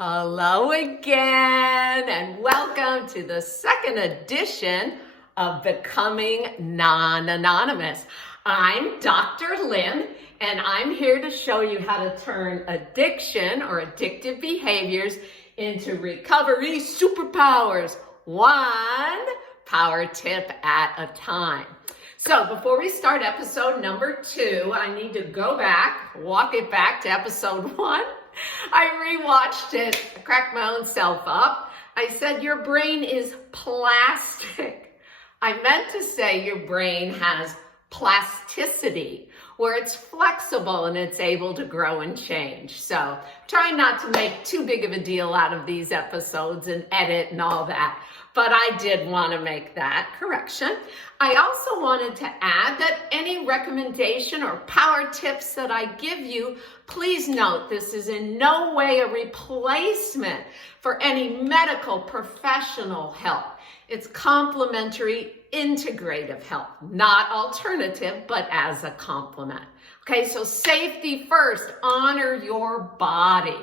Hello again, and welcome to the second edition of Becoming Non-Anonymous. I'm Dr. Lynn, and I'm here to show you how to turn addiction or addictive behaviors into recovery superpowers, one power tip at a time. So before we start episode number 2, I need to go back, walk it back to episode 1. I rewatched it, I cracked my own self up. I said, your brain is plastic. I meant to say your brain has plasticity, where it's flexible and it's able to grow and change. So try not to make too big of a deal out of these episodes and edit and all that. But I did want to make that correction. I also wanted to add that any recommendation or power tips that I give you, please note this is in no way a replacement for any medical professional help. It's complementary, integrative help, not alternative, but as a complement. Okay, so safety first, honor your body.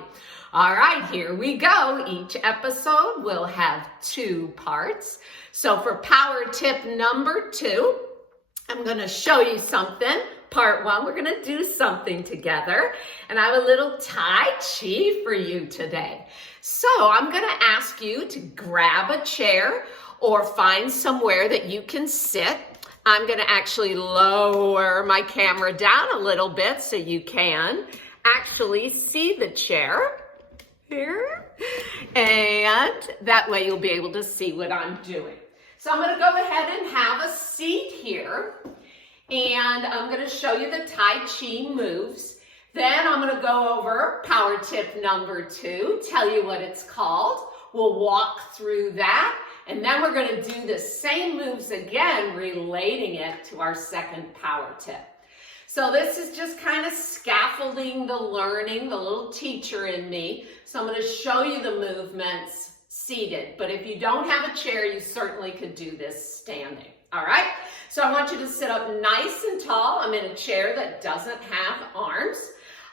All right, here we go. Each episode will have 2 parts. So for power tip number 2, I'm going to show you something. Part 1, we're going to do something together. And I have a little Tai Chi for you today. So I'm going to ask you to grab a chair or find somewhere that you can sit. I'm going to actually lower my camera down a little bit so you can actually see the chair. Here, and that way you'll be able to see what I'm doing. So I'm going to go ahead and have a seat here, and I'm going to show you the Tai Chi moves. Then I'm going to go over power tip number 2, tell you what it's called. We'll walk through that, and then we're going to do the same moves again, relating it to our second power tip. So this is just kind of scaffolding the learning, the little teacher in me. So I'm going to show you the movements seated. But if you don't have a chair, you certainly could do this standing. All right? So I want you to sit up nice and tall. I'm in a chair that doesn't have arms.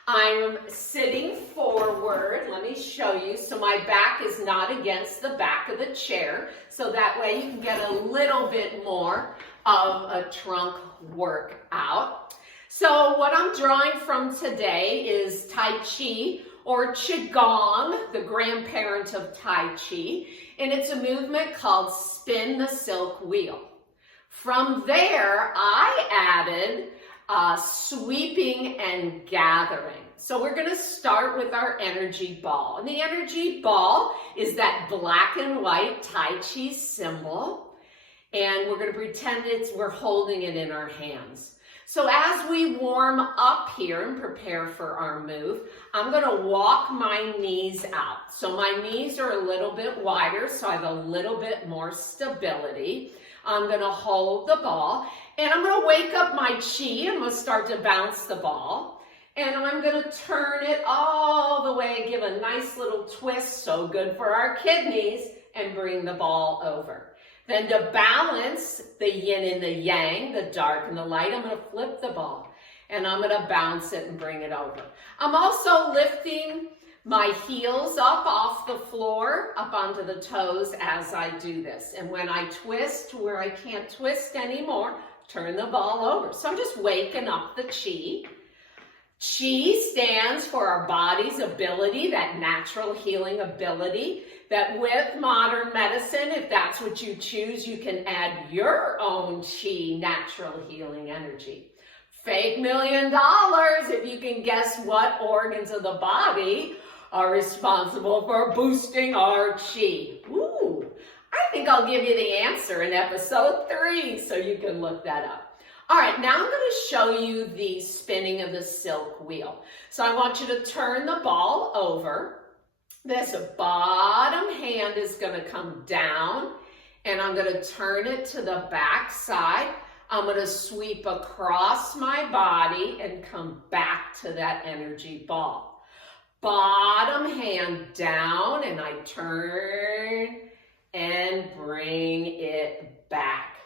I'm sitting forward. Let me show you. So my back is not against the back of the chair. So that way you can get a little bit more of a trunk workout. So what I'm drawing from today is Tai Chi, or Qi Gong, the grandparent of Tai Chi, and it's a movement called Spin the Silk Wheel. From there, I added sweeping and gathering. So we're going to start with our energy ball. And the energy ball is that black and white Tai Chi symbol, and we're going to pretend we're holding it in our hands. So as we warm up here and prepare for our move, I'm going to walk my knees out. So my knees are a little bit wider, so I have a little bit more stability. I'm going to hold the ball, and I'm going to wake up my chi. I'm going to start to bounce the ball, and I'm going to turn it all the way, give a nice little twist, so good for our kidneys, and bring the ball over. Then to balance the yin and the yang, the dark and the light, I'm going to flip the ball and I'm going to bounce it and bring it over. I'm also lifting my heels up off the floor, up onto the toes as I do this. And when I twist to where I can't twist anymore, turn the ball over. So I'm just waking up the Qi. Qi stands for our body's ability, that natural healing ability, that with modern medicine, if that's what you choose, you can add your own Qi, natural healing energy. Fake $1 million if you can guess what organs of the body are responsible for boosting our Qi. Ooh, I think I'll give you the answer in episode 3, so you can look that up. All right, now I'm going to show you the spinning of the silk wheel. So I want you to turn the ball over. This bottom hand is going to come down, and I'm going to turn it to the back side. I'm going to sweep across my body and come back to that energy ball. Bottom hand down, and I turn and bring it back.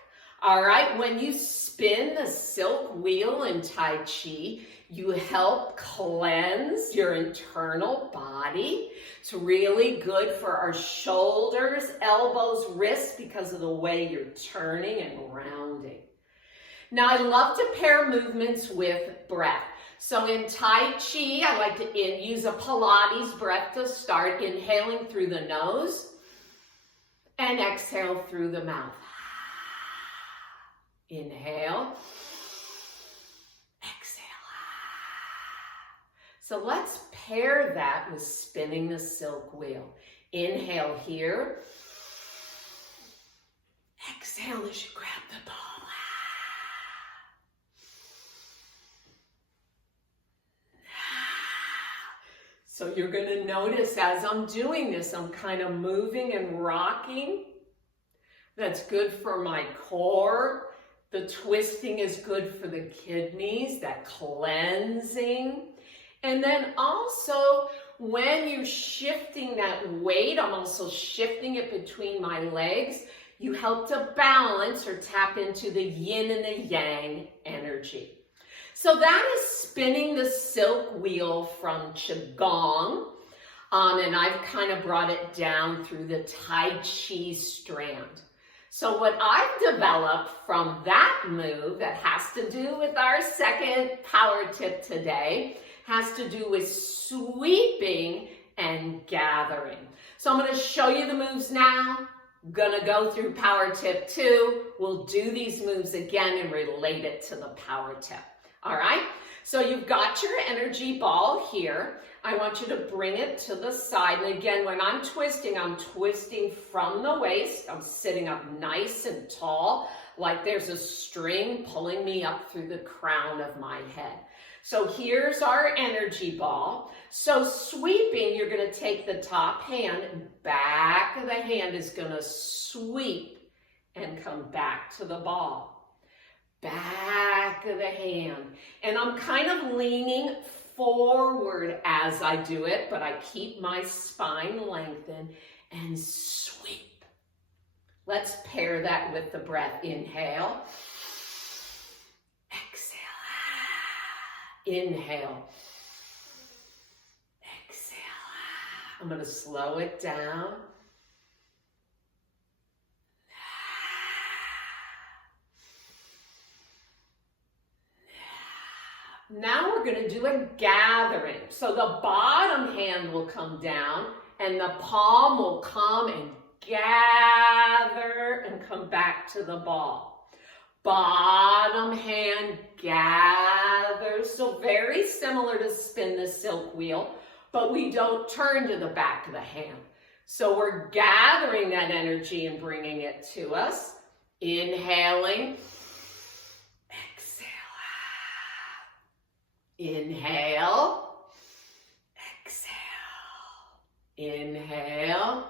All right, when you spin the silk wheel in Tai Chi, you help cleanse your internal body. It's really good for our shoulders, elbows, wrists because of the way you're turning and rounding. Now, I love to pair movements with breath. So in Tai Chi, I like to use a Pilates breath to start, inhaling through the nose and exhale through the mouth. Inhale, exhale. So let's pair that with spinning the silk wheel. Inhale here. Exhale as you grab the ball. So you're going to notice as I'm doing this, I'm kind of moving and rocking. That's good for my core. The twisting is good for the kidneys, that cleansing. And then also, when you're shifting that weight, I'm also shifting it between my legs. You help to balance or tap into the yin and the yang energy. So that is spinning the silk wheel from Qi Gong. And I've kind of brought it down through the Tai Chi strand. So what I've developed from that move that has to do with our second power tip today has to do with sweeping and gathering. So I'm going to show you the moves now. I'm going to go through power tip 2. We'll do these moves again and relate it to the power tip. All right? So you've got your energy ball here. I want you to bring it to the side. And again, when I'm twisting from the waist. I'm sitting up nice and tall, like there's a string pulling me up through the crown of my head. So here's our energy ball. So sweeping, you're going to take the top hand, back of the hand is going to sweep and come back to the ball. Back of the hand. And I'm kind of leaning forward as I do it, but I keep my spine lengthened and sweep. Let's pair that with the breath. Inhale. Exhale. Inhale. Exhale. I'm going to slow it down. Now we're going to do a gathering. So the bottom hand will come down and the palm will come and gather and come back to the ball. Bottom hand gathers. So very similar to spin the silk wheel, but we don't turn to the back of the hand. So we're gathering that energy and bringing it to us. Inhaling. Inhale, exhale, inhale,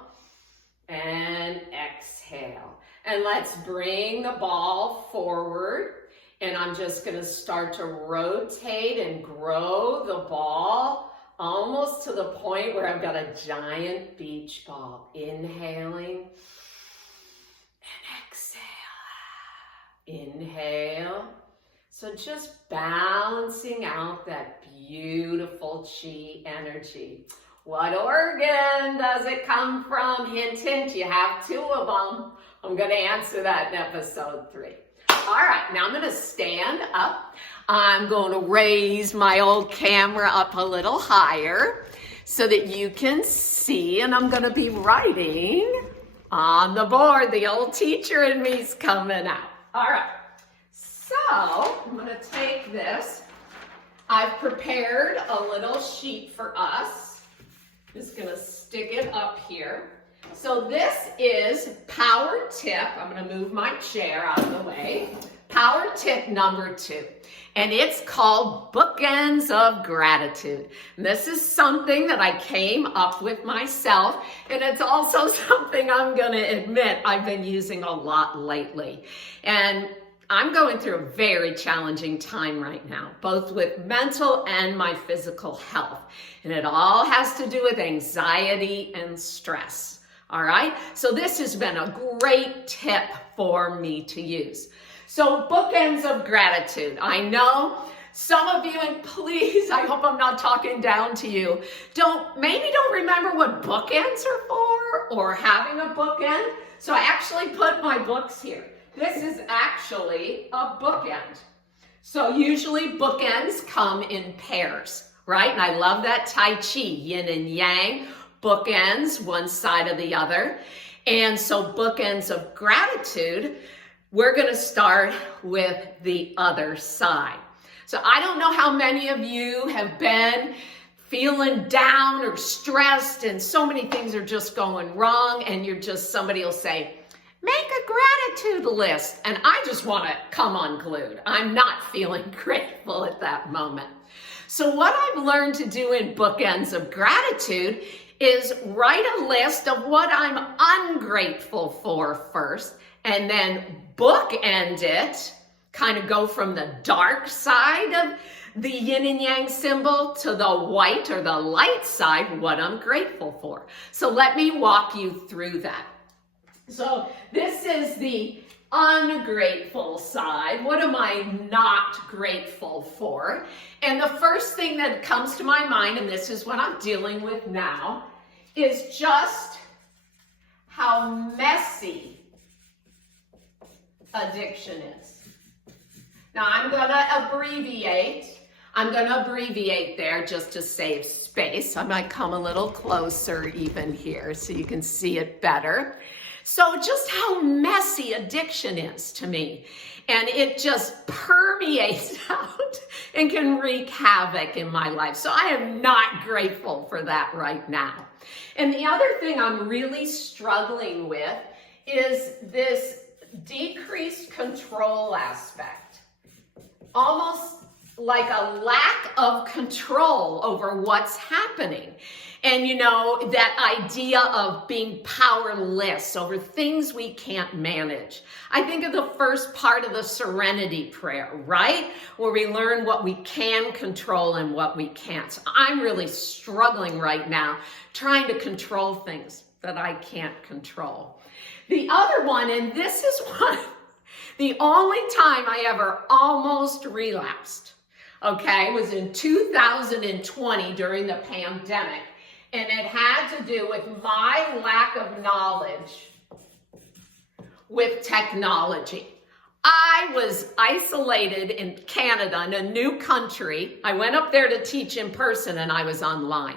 and exhale. And let's bring the ball forward. And I'm just going to start to rotate and grow the ball almost to the point where I've got a giant beach ball. Inhaling and exhale. Inhale. So just balancing out that beautiful Qi energy. What organ does it come from? Hint, hint, you have 2 of them. I'm going to answer that in episode 3. All right, now I'm going to stand up. I'm going to raise my old camera up a little higher so that you can see, and I'm going to be writing on the board. The old teacher in me's coming out. All right. So I'm going to take this. I've prepared a little sheet for us. Just going to stick it up here. So this is power tip. I'm going to move my chair out of the way. Power tip number 2. And it's called Bookends of Gratitude. And this is something that I came up with myself. And it's also something I'm going to admit I've been using a lot lately. And I'm going through a very challenging time right now, both with mental and my physical health. And it all has to do with anxiety and stress. All right, so this has been a great tip for me to use. So bookends of gratitude. I know some of you, and please, I hope I'm not talking down to you, maybe don't remember what bookends are for or having a bookend. So I actually put my books here. This is actually a bookend. So usually bookends come in pairs, right? And I love that Tai Chi, yin and yang, bookends, one side of the other. And so bookends of gratitude, we're going to start with the other side. So I don't know how many of you have been feeling down or stressed and so many things are just going wrong and somebody will say, make a gratitude list. And I just want to come unglued. I'm not feeling grateful at that moment. So what I've learned to do in bookends of gratitude is write a list of what I'm ungrateful for first, and then bookend it, kind of go from the dark side of the yin and yang symbol to the white or the light side, what I'm grateful for. So let me walk you through that. So this is the ungrateful side. What am I not grateful for? And the first thing that comes to my mind, and this is what I'm dealing with now, is just how messy addiction is. Now I'm going to abbreviate there just to save space. I might come a little closer even here so you can see it better. So just how messy addiction is to me. And it just permeates out and can wreak havoc in my life. So I am not grateful for that right now. And the other thing I'm really struggling with is this decreased control aspect. Almost like a lack of control over what's happening. And that idea of being powerless over things we can't manage. I think of the first part of the serenity prayer, right? Where we learn what we can control and what we can't. So I'm really struggling right now trying to control things that I can't control. The other one, and this is one, the only time I ever almost relapsed, okay, was in 2020 during the pandemic. And it had to do with my lack of knowledge with technology. I was isolated in Canada, in a new country. I went up there to teach in person and I was online.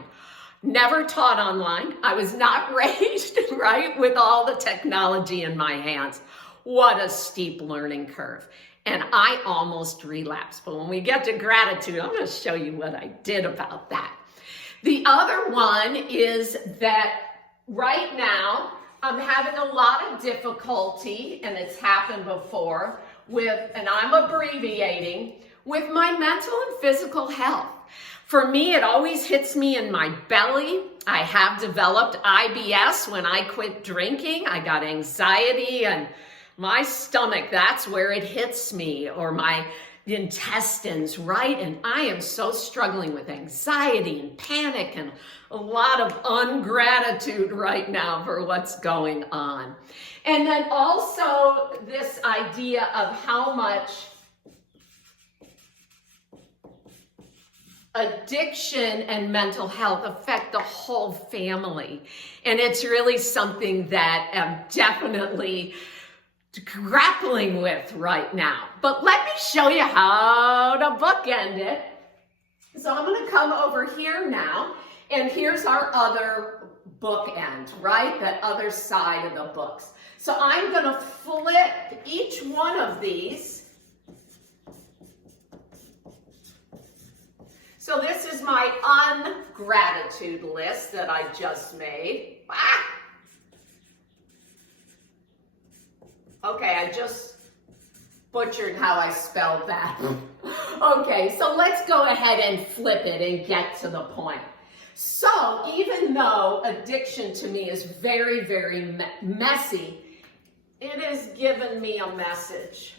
Never taught online. I was not raised, right, with all the technology in my hands. What a steep learning curve. And I almost relapsed. But when we get to gratitude, I'm going to show you what I did about that. The other one is that right now I'm having a lot of difficulty, and it's happened before, and I'm abbreviating, with my mental and physical health. For me, it always hits me in my belly. I have developed IBS when I quit drinking. I got anxiety and my stomach, that's where it hits me, or my intestines, right? And I am so struggling with anxiety and panic and a lot of ungratitude right now for what's going on. And then also this idea of how much addiction and mental health affect the whole family. And it's really something that I'm definitely grappling with right now. But let me show you how to bookend it. So I'm going to come over here now, and here's our other bookend, right? That other side of the books. So I'm going to flip each one of these. So this is my ungratitude list that I just made. Okay, I just butchered how I spelled that. Okay, so let's go ahead and flip it and get to the point. So even though addiction to me is very, very messy, it has given me a message.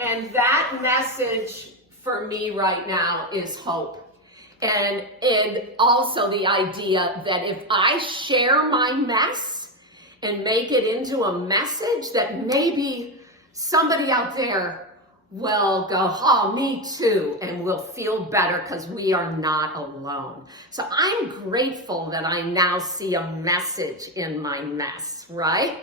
And that message for me right now is hope. And also the idea that if I share my mess and make it into a message, that maybe somebody out there will go, oh, me too, and will feel better because we are not alone. So I'm grateful that I now see a message in my mess, right?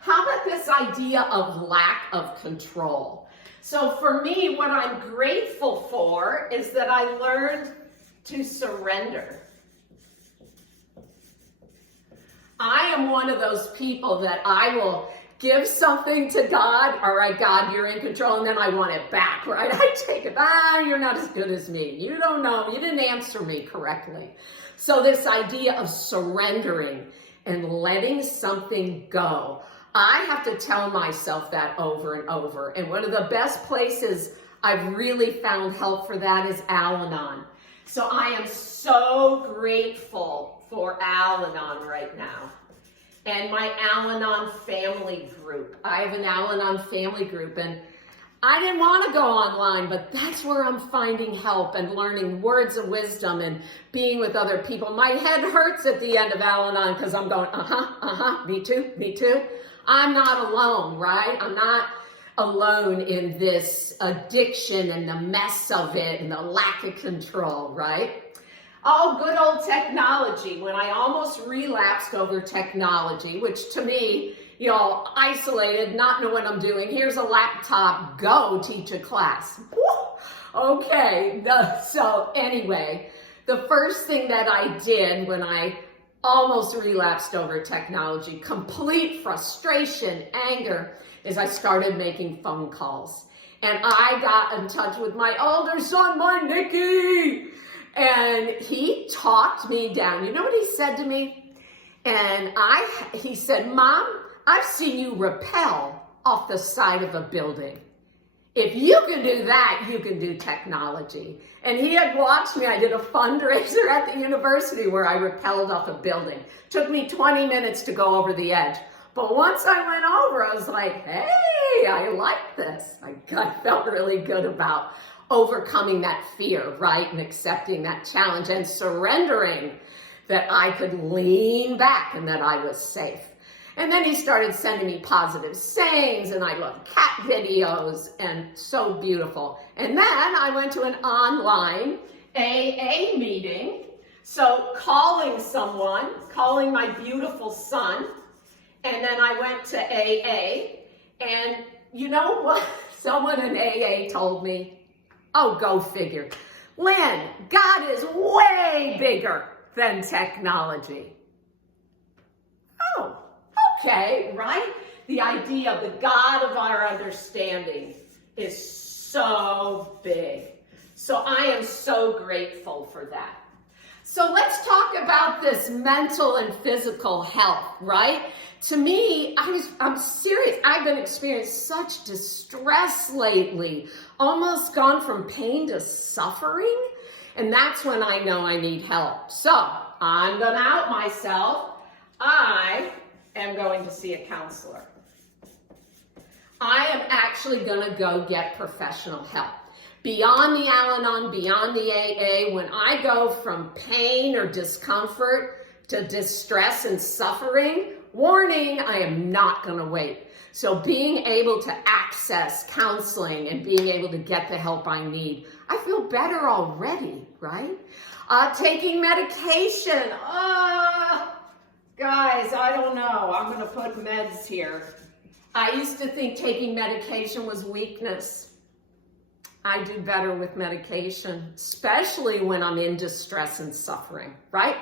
How about this idea of lack of control? So for me, what I'm grateful for is that I learned to surrender. I am one of those people that I will give something to God. All right, God, you're in control, and then I want it back, right? I take it, you're not as good as me. You don't know, you didn't answer me correctly. So this idea of surrendering and letting something go, I have to tell myself that over and over. And one of the best places I've really found help for that is Al-Anon. So I am so grateful for Al-Anon right now. And my Al-Anon family group. I have an Al-Anon family group, and I didn't want to go online, but that's where I'm finding help and learning words of wisdom and being with other people. My head hurts at the end of Al-Anon because I'm going, me too. I'm not alone, right? I'm not alone in this addiction and the mess of it and the lack of control, right? Oh, good old technology. When I almost relapsed over technology, which to me, isolated, not know what I'm doing. Here's a laptop, go teach a class. Okay, so anyway, the first thing that I did when I almost relapsed over technology, complete frustration, anger, is I started making phone calls. And I got in touch with my older son, my Nicky. And he talked me down. You know what he said to me? And he said, Mom, I've seen you rappel off the side of a building. If you can do that, you can do technology. And he had watched me. I did a fundraiser at the university where I rappelled off a building. Took me 20 minutes to go over the edge. But once I went over, I was like, hey, I like this. I felt really good about overcoming that fear, right? And accepting that challenge and surrendering that I could lean back and that I was safe. And then he started sending me positive sayings, and I love cat videos, and so beautiful. And then I went to an online AA meeting. So calling my beautiful son, and then I went to AA, and you know what? Someone in AA told me, oh, go figure. Lynn, God is way bigger than technology. Oh, okay, right? The idea of the God of our understanding is so big. So I am so grateful for that. So let's talk about this mental and physical health, right? To me, I'm serious. I've been experiencing such distress lately, almost gone from pain to suffering. And that's when I know I need help. So I'm going to out myself. I am going to see a counselor. I am actually going to go get professional help. Beyond the Al-Anon, beyond the AA, when I go from pain or discomfort to distress and suffering, warning, I am not going to wait. So being able to access counseling and being able to get the help I need, I feel better already, right? Taking medication. Guys, I don't know. I'm going to put meds here. I used to think taking medication was weakness. I do better with medication, especially when I'm in distress and suffering, right?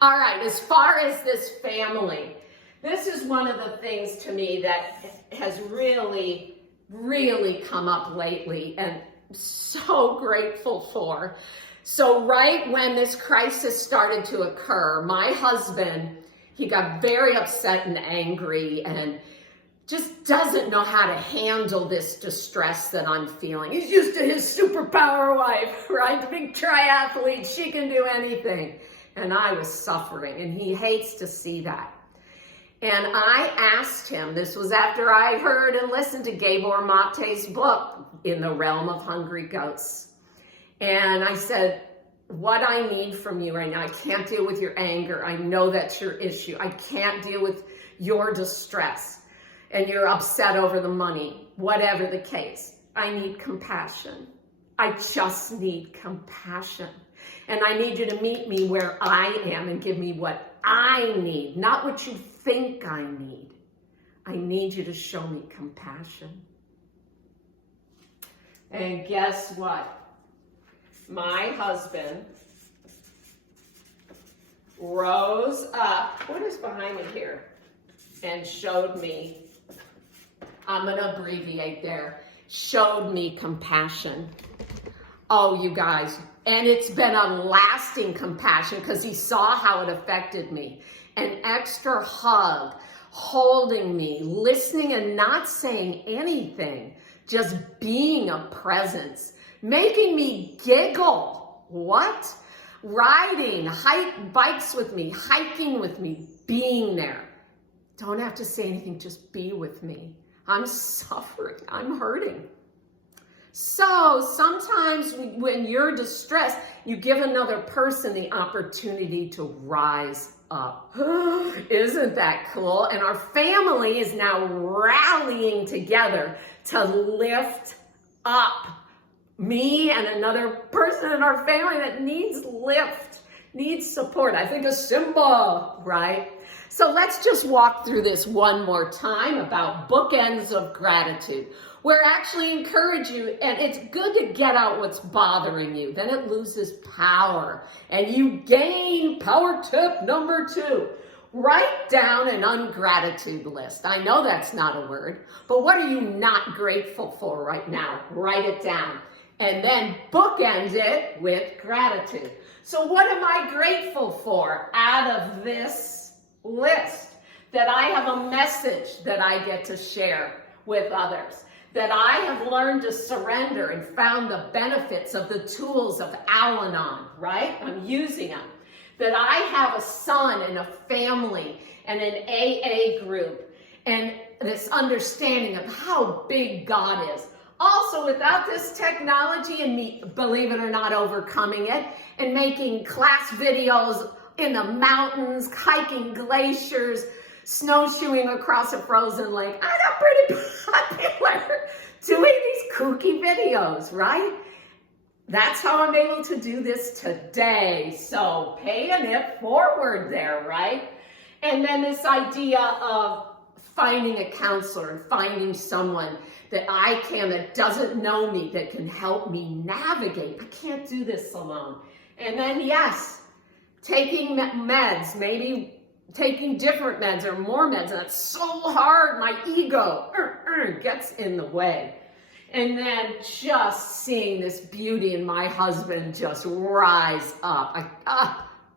All right, as far as this family, this is one of the things to me that has really, really come up lately and so grateful for. So right when this crisis started to occur, my husband, he got very upset and angry and just doesn't know how to handle this distress that I'm feeling. He's used to his superpower wife, right? The big triathlete, she can do anything. And I was suffering, and he hates to see that. And I asked him, this was after I heard and listened to Gabor Mate's book, In the Realm of Hungry Goats. And I said, what I need from you right now. I can't deal with your anger. I know that's your issue. I can't deal with your distress and you're upset over the money, whatever the case. I need compassion. I just need compassion. And I need you to meet me where I am and give me what I need, not what you think I need. I need you to show me compassion. And guess what? My husband rose up, what is behind me here, and showed me, I'm going to abbreviate there, showed me compassion. Oh, you guys, and it's been a lasting compassion because he saw how it affected me. An extra hug, holding me, listening and not saying anything, just being a presence, making me giggle. What? Riding, bikes with me, hiking with me, being there. Don't have to say anything, just be with me. I'm suffering, I'm hurting. So sometimes when you're distressed, you give another person the opportunity to rise up. Isn't that cool? And our family is now rallying together to lift up me and another person in our family that needs lift, needs support. I think of Simba, right? So let's just walk through this one more time about bookends of gratitude. We're actually encourage you, and it's good to get out what's bothering you. Then it loses power, and you gain power tip number 2. Write down an ungratitude list. I know that's not a word, but what are you not grateful for right now? Write it down, and then bookend it with gratitude. So what am I grateful for out of this list? That I have a message that I get to share with others. That I have learned to surrender and found the benefits of the tools of Al-Anon, right? I'm using them. That I have a son and a family and an AA group and this understanding of how big God is. Also, without this technology and me, believe it or not, overcoming it and making class videos in the mountains, hiking glaciers, snowshoeing across a frozen lake. I got pretty popular doing these kooky videos, right? That's how I'm able to do this today. So paying it forward there, right? And then this idea of finding a counselor and finding someone that doesn't know me, that can help me navigate. I can't do this alone. And then yes, taking meds, maybe taking different meds or more meds, and it's so hard, my ego gets in the way. And then just seeing this beauty in my husband just rise up.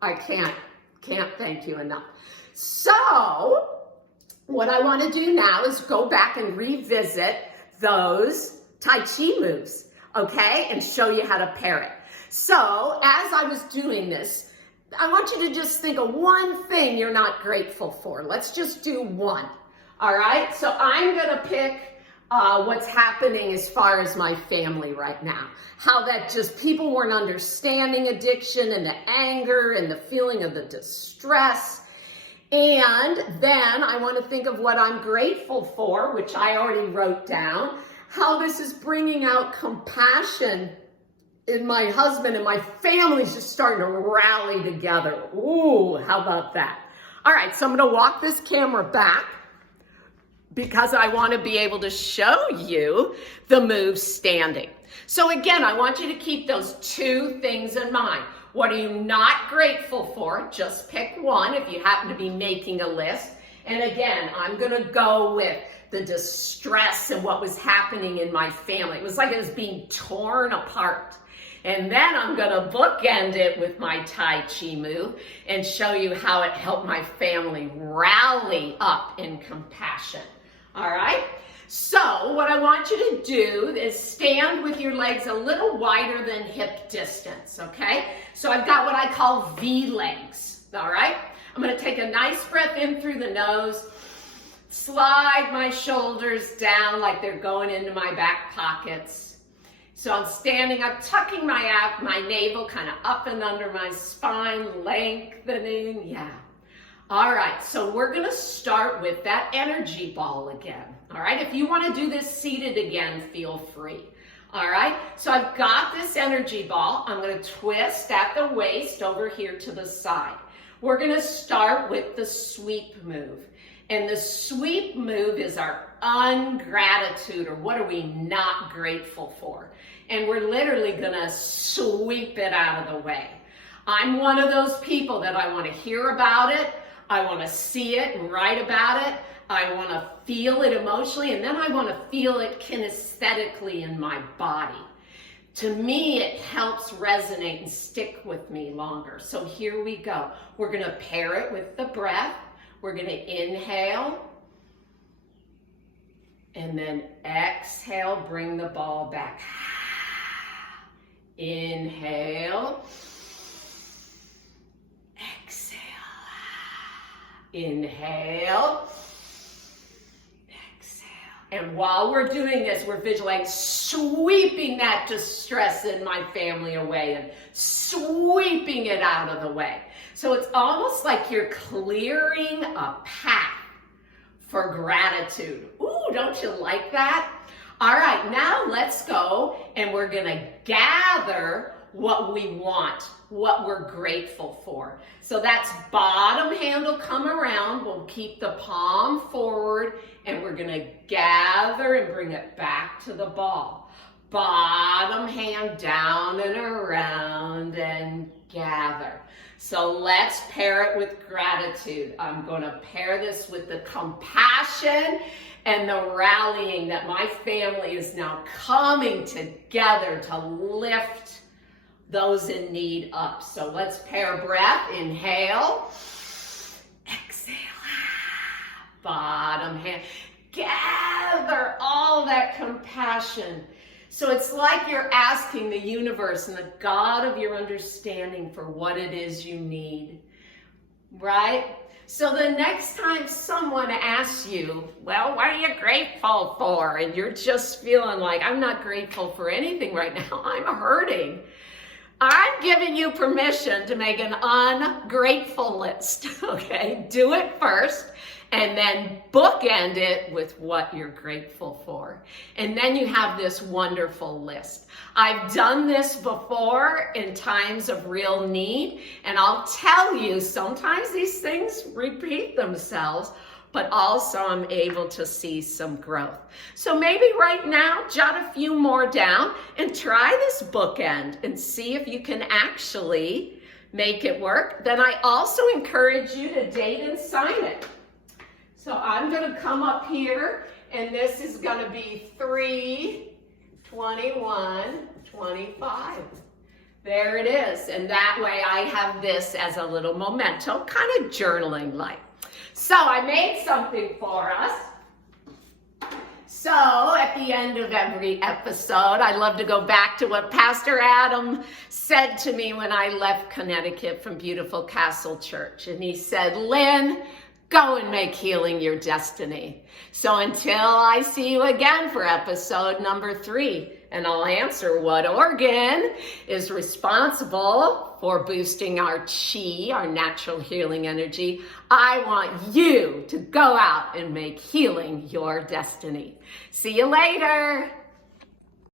I can't thank you enough. So what I want to do now is go back and revisit those Tai Chi moves, okay, and show you how to pair it. So as I was doing this, I want you to just think of one thing you're not grateful for. Let's just do one. All right. So I'm going to pick what's happening as far as my family right now. How that just people weren't understanding addiction and the anger and the feeling of the distress. And then I want to think of what I'm grateful for, which I already wrote down. How this is bringing out compassion in my husband, and my family's just starting to rally together. Ooh, how about that? All right, so I'm going to walk this camera back because I want to be able to show you the moves standing. So again, I want you to keep those two things in mind. What are you not grateful for? Just pick one if you happen to be making a list. And again, I'm going to go with the distress and what was happening in my family. It was like it was being torn apart. And then I'm going to bookend it with my Tai Chi move and show you how it helped my family rally up in compassion. All right? So what I want you to do is stand with your legs a little wider than hip distance, okay? So I've got what I call V legs, all right? I'm going to take a nice breath in through the nose, slide my shoulders down like they're going into my back pockets. So I'm standing, I'm tucking my navel kind of up and under my spine, lengthening, yeah. All right, so we're gonna start with that energy ball again. All right, if you wanna do this seated again, feel free. All right, so I've got this energy ball. I'm gonna twist at the waist over here to the side. We're gonna start with the sweep move. And the sweep move is our ungratitude, or what are we not grateful for? And we're literally gonna sweep it out of the way. I'm one of those people that I wanna hear about it, I wanna see it and write about it, I wanna feel it emotionally, and then I wanna feel it kinesthetically in my body. To me, it helps resonate and stick with me longer. So here we go. We're gonna pair it with the breath. We're gonna inhale, and then exhale, bring the ball back. Inhale, exhale, inhale, exhale. And while we're doing this, we're visualizing sweeping that distress in my family away and sweeping it out of the way. So it's almost like you're clearing a path for gratitude. Ooh, don't you like that? All right, now let's go and we're gonna gather what we want, what we're grateful for. So that's bottom hand will come around, we'll keep the palm forward, and we're gonna gather and bring it back to the ball. Bottom hand down and around and gather. So let's pair it with gratitude. I'm gonna pair this with the compassion and the rallying that my family is now coming together to lift those in need up. So let's pair breath, inhale, exhale, bottom hand, gather all that compassion. So it's like you're asking the universe and the God of your understanding for what it is you need, right? So the next time someone asks you, well, what are you grateful for? And you're just feeling like, I'm not grateful for anything right now, I'm hurting. I'm giving you permission to make an ungrateful list, okay? Do it first, and then bookend it with what you're grateful for. And then you have this wonderful list. I've done this before in times of real need, and I'll tell you, sometimes these things repeat themselves, but also I'm able to see some growth. So maybe right now, jot a few more down and try this bookend and see if you can actually make it work. Then I also encourage you to date and sign it. So I'm gonna come up here, and this is gonna be 3/21/25. There it is, and that way I have this as a little memento, kind of journaling like. So I made something for us. So at the end of every episode, I love to go back to what Pastor Adam said to me when I left Connecticut from beautiful Castle Church. And he said, Lynn, go and make healing your destiny. So until I see you again for episode number 3, and I'll answer what organ is responsible for boosting our Qi, our natural healing energy, I want you to go out and make healing your destiny. See you later.